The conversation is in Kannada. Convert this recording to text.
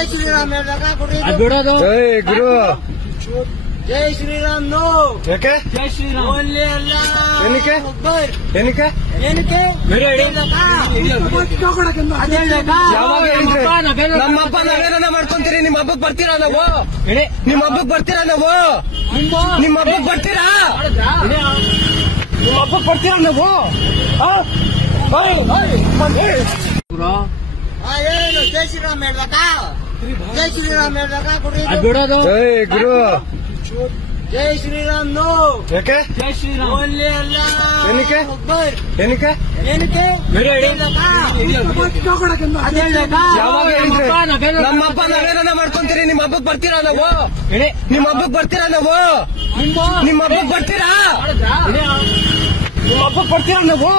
ಜೈ ಶ್ರೀರಾಮ್ ಹೇಳ್ದಾಗ ಬಿಡೋದು. ಗುರು ಜೈ ಶ್ರೀರಾಮ್ ನೋ. ಯಾಕೆ ಜೈ ಶ್ರೀರಾಮ್. ಓನ್ಲಿ ಅಲ್ಲ ಏನಕ್ಕೆ? ಒಬ್ಬರ್. ಏನಕ್ಕೆ ಏನಕ್ಕೆ ಯಾವಾಗ ಹೇಳ್ರಿ? ನಮ್ಮ ಹಬ್ಬ ನಾವೇನ ಮಾಡ್ಕೊಂತೀರಿ? ನಿಮ್ಮ ಹಬ್ಬಕ್ ಬರ್ತೀರಾ ನಾವು? ನಿಮ್ಮ ಹಬ್ಬಕ್ ಬರ್ತೀರಾ ನಾವು? ನಿಮ್ಮ ಹಬ್ಬಕ್ ಬರ್ತೀರಾ? ನಿಮ್ಮ ಹಬ್ಬಕ್ ಬರ್ತೀರಾ ನಾವು? ಏನು ಜೈ ಶ್ರೀರಾಮ್ ಹೇಳ್ದಾಗ ಜೈ ಶ್ರೀರಾಮ್ ಹೇಳ್ದಾಗ ಬಿಡೋದು. ಗುರು ಜೈ ಶ್ರೀರಾಮ್ ನೋ. ಯಾಕೆ ಜೈ ಶ್ರೀರಾಮ್. ಓನ್ಲಿ ಅಲ್ಲ ಏನಕ್ಕೆ? ಒಬ್ಬರ್. ಏನಕ್ಕೆ ಏನಕ್ಕೆ ಯಾವಾಗ ಹೇಳ್ರಿ? ನಮ್ಮ ಹಬ್ಬ ನಾವೇನ ಮಾಡ್ಕೊಂತೀರಿ? ನಿಮ್ಮ ಹಬ್ಬಕ್ ಬರ್ತೀರಾ ನಾವು? ನಿಮ್ಮ ಹಬ್ಬಕ್ ಬರ್ತೀರಾ ನಾವು? ನಿಮ್ಮ ಹಬ್ಬಕ್ ಬರ್ತೀರಾ? ನಿಮ್ಮ ಹಬ್ಬಕ್ ಬರ್ತೀರಾ ನಾವು?